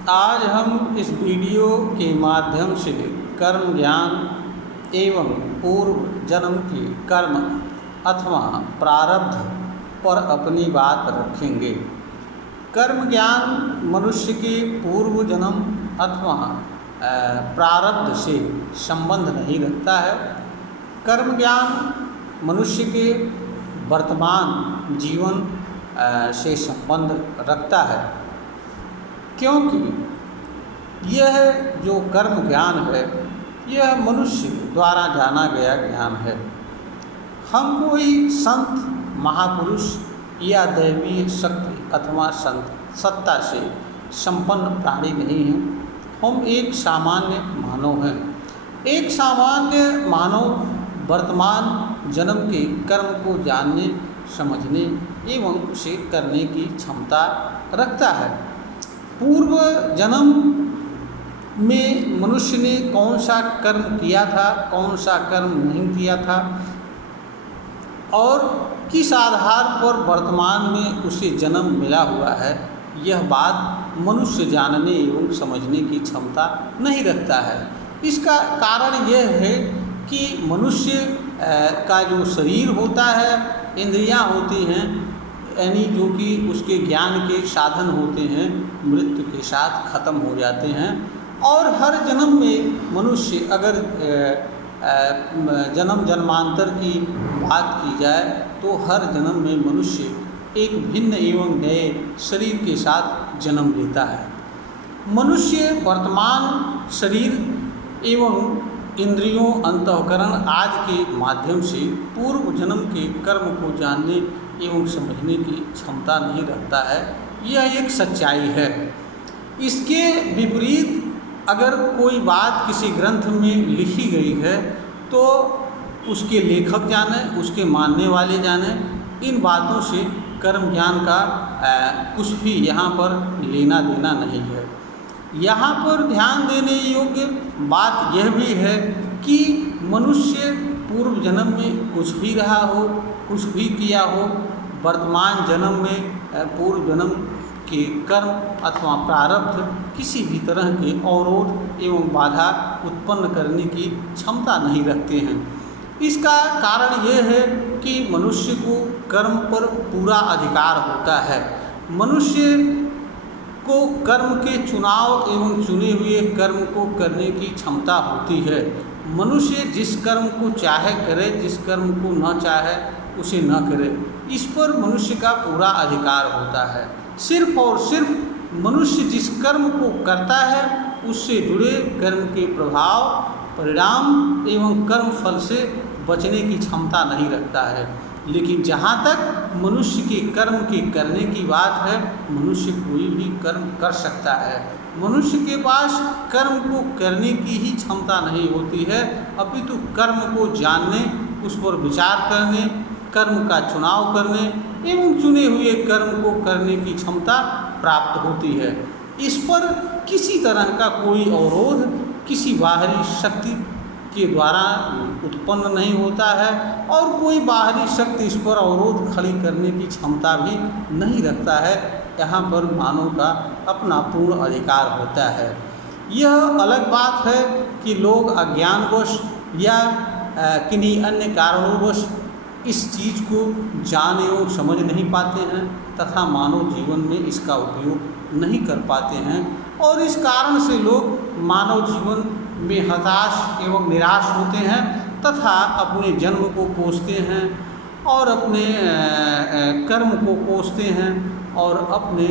आज हम इस वीडियो के माध्यम से कर्म ज्ञान एवं पूर्व जन्म के कर्म अथवा प्रारब्ध पर अपनी बात रखेंगे। कर्म ज्ञान मनुष्य के पूर्व जन्म अथवा प्रारब्ध से संबंध नहीं रखता है। कर्म ज्ञान मनुष्य के वर्तमान जीवन से संबंध रखता है, क्योंकि यह जो कर्म ज्ञान है यह मनुष्य द्वारा जाना गया ज्ञान है। हम कोई संत महापुरुष या दैवीय शक्ति अथवा सत्ता से संपन्न प्राणी नहीं हैं। हम एक सामान्य मानव हैं। एक सामान्य मानव वर्तमान जन्म के कर्म को जानने, समझने एवं उसे करने की क्षमता रखता है। पूर्व जन्म में मनुष्य ने कौन सा कर्म किया था, कौन सा कर्म नहीं किया था और किस आधार पर वर्तमान में उसे जन्म मिला हुआ है, यह बात मनुष्य जानने एवं समझने की क्षमता नहीं रखता है। इसका कारण यह है कि मनुष्य का जो शरीर होता है, इंद्रियां होती हैं, यानी जो कि उसके ज्ञान के साधन होते हैं, मृत्यु के साथ खत्म हो जाते हैं। और हर जन्म में मनुष्य अगर जन्म जन्मांतर की बात की जाए तो हर जन्म में मनुष्य एक भिन्न एवं नए शरीर के साथ जन्म लेता है। मनुष्य वर्तमान शरीर एवं इंद्रियों, अंतःकरण आदि के माध्यम से पूर्व जन्म के कर्म को जानने एवं समझने की क्षमता नहीं रखता है। यह एक सच्चाई है। इसके विपरीत अगर कोई बात किसी ग्रंथ में लिखी गई है तो उसके लेखक जाने, उसके मानने वाले जाने, इन बातों से कर्म ज्ञान का कुछ भी यहाँ पर लेना देना नहीं है। यहाँ पर ध्यान देने योग्य बात यह भी है कि मनुष्य पूर्व जन्म में कुछ भी रहा हो, कुछ भी किया हो, वर्तमान जन्म में पूर्व जन्म के कर्म अथवा प्रारब्ध किसी भी तरह के अवरोध एवं बाधा उत्पन्न करने की क्षमता नहीं रखते हैं। इसका कारण यह है कि मनुष्य को कर्म पर पूरा अधिकार होता है। मनुष्य को कर्म के चुनाव एवं चुने हुए कर्म को करने की क्षमता होती है। मनुष्य जिस कर्म को चाहे करे, जिस कर्म को न चाहे उसे न करे, इस पर मनुष्य का पूरा अधिकार होता है। सिर्फ और सिर्फ मनुष्य जिस कर्म को करता है उससे जुड़े कर्म के प्रभाव, परिणाम एवं कर्म फल से बचने की क्षमता नहीं रखता है। लेकिन जहाँ तक मनुष्य के कर्म के करने की बात है, मनुष्य कोई भी कर्म कर सकता है। मनुष्य के पास कर्म को करने की ही क्षमता नहीं होती है, अपितु कर्म को जानने, उस पर विचार करने, कर्म का चुनाव करने एवं चुने हुए कर्म को करने की क्षमता प्राप्त होती है। इस पर किसी तरह का कोई अवरोध किसी बाहरी शक्ति के द्वारा उत्पन्न नहीं होता है और कोई बाहरी शक्ति इस पर अवरोध खड़ी करने की क्षमता भी नहीं रखता है। यहाँ पर मानव का अपना पूर्ण अधिकार होता है। यह अलग बात है कि लोग अज्ञानवश या किन्हीं अन्य कारणोंवश इस चीज़ को जान एवं समझ नहीं पाते हैं तथा मानव जीवन में इसका उपयोग नहीं कर पाते हैं और इस कारण से लोग मानव जीवन में हताश एवं निराश होते हैं तथा अपने जन्म को कोसते हैं और अपने कर्म को कोसते हैं और अपने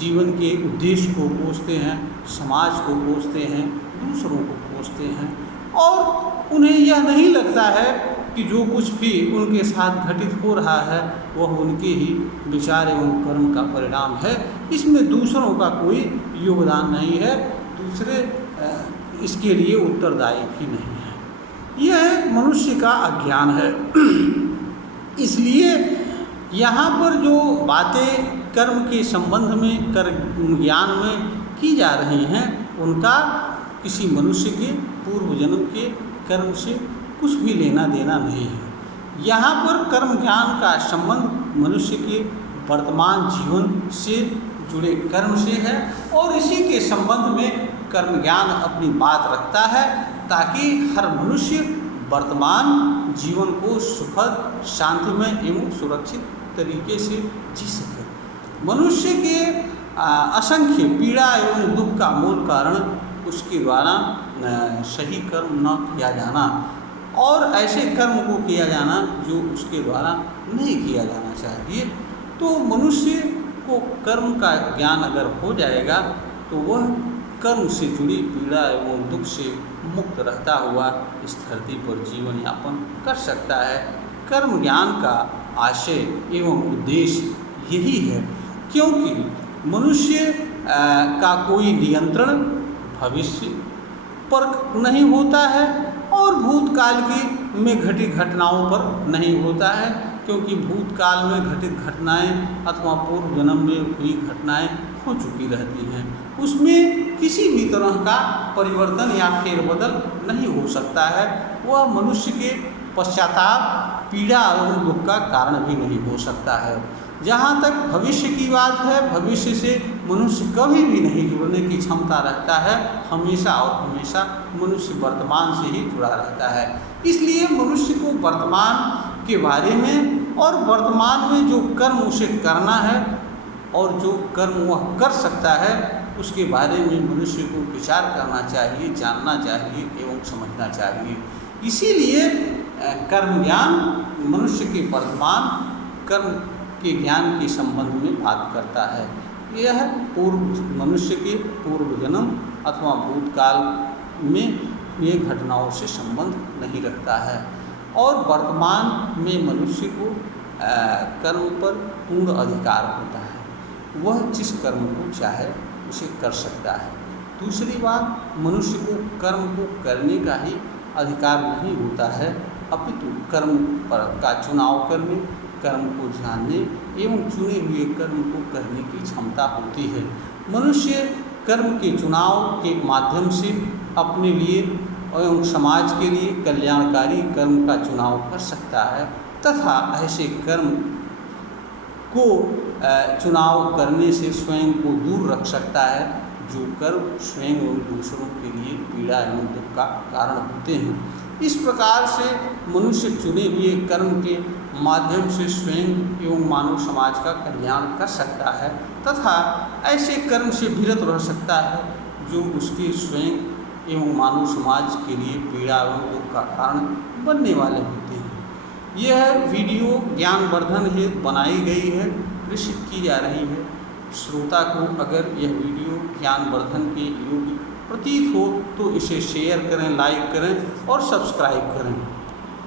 जीवन के उद्देश्य को कोसते हैं, समाज को कोसते हैं, दूसरों को कोसते हैं और उन्हें यह नहीं लगता है कि जो कुछ भी उनके साथ घटित हो रहा है वह उनके ही विचार एवं कर्म का परिणाम है। इसमें दूसरों का कोई योगदान नहीं है, दूसरे इसके लिए उत्तरदायी भी नहीं है। यह मनुष्य का अज्ञान है। इसलिए यहाँ पर जो बातें कर्म के संबंध में, कर्म ज्ञान में की जा रही हैं, उनका किसी मनुष्य के पूर्व जन्म के कर्म से कुछ भी लेना देना नहीं है। यहाँ पर कर्म ज्ञान का संबंध मनुष्य के वर्तमान जीवन से जुड़े कर्म से है और इसी के संबंध में कर्म ज्ञान अपनी बात रखता है, ताकि हर मनुष्य वर्तमान जीवन को सुखद, शांतिमय एवं सुरक्षित तरीके से जी सके। मनुष्य के असंख्य पीड़ा एवं दुख का मूल कारण उसके द्वारा सही कर्म न किया जाना और ऐसे कर्म को किया जाना जो उसके द्वारा नहीं किया जाना चाहिए। तो मनुष्य को कर्म का ज्ञान अगर हो जाएगा तो वह कर्म से जुड़ी पीड़ा एवं दुख से मुक्त रहता हुआ इस धरती पर जीवन यापन कर सकता है। कर्म ज्ञान का आशय एवं उद्देश्य यही है, क्योंकि मनुष्य का कोई नियंत्रण भविष्य पर नहीं होता है और भूतकाल की में घटित घटनाओं पर नहीं होता है, क्योंकि भूतकाल में घटित घटनाएं अथवा पूर्व जन्म में हुई घटनाएं हो चुकी रहती हैं। उसमें किसी भी तरह का परिवर्तन या फेरबदल नहीं हो सकता है। वह मनुष्य के पश्चाताप, पीड़ा और दुख का कारण भी नहीं हो सकता है। जहाँ तक भविष्य की बात है, भविष्य से मनुष्य कभी भी नहीं जुड़ने की क्षमता रखता है। हमेशा और हमेशा मनुष्य वर्तमान से ही जुड़ा रहता है। इसलिए मनुष्य को वर्तमान के बारे में और वर्तमान में जो कर्म उसे करना है और जो कर्म वह कर सकता है उसके बारे में मनुष्य को विचार करना चाहिए, जानना चाहिए एवं समझना चाहिए। इसीलिए कर्म ज्ञान मनुष्य के वर्तमान कर्म के ज्ञान के संबंध में बात करता है। यह मनुष्य के पूर्व जन्म अथवा भूतकाल में ये घटनाओं से संबंध नहीं रखता है और वर्तमान में मनुष्य को कर्म पर पूर्ण अधिकार होता है। वह जिस कर्म को चाहे उसे कर सकता है। दूसरी बात, मनुष्य को कर्म को करने का ही अधिकार नहीं होता है, अपितु कर्म पर का चुनाव करने, कर्म को जानने एवं चुने हुए कर्म को करने की क्षमता होती है। मनुष्य कर्म के चुनाव के माध्यम से अपने लिए एवं समाज के लिए कल्याणकारी कर्म का चुनाव कर सकता है तथा ऐसे कर्म को चुनाव करने से स्वयं को दूर रख सकता है जो कर्म स्वयं एवं दूसरों के लिए पीड़ा एवं दुख का कारण होते हैं। इस प्रकार से मनुष्य चुने हुए कर्म के माध्यम से स्वयं एवं मानव समाज का कल्याण कर सकता है तथा ऐसे कर्म से विरत रह सकता है जो उसके स्वयं एवं मानव समाज के लिए पीड़ा एवं दुख का कारण बनने वाले होते हैं। यह वीडियो ज्ञानवर्धन हेतु बनाई गई है, प्रेषित की जा रही है। श्रोता को अगर यह वीडियो ज्ञानवर्धन के योग्य प्रतीत हो तो इसे शेयर करें, लाइक करें और सब्सक्राइब करें।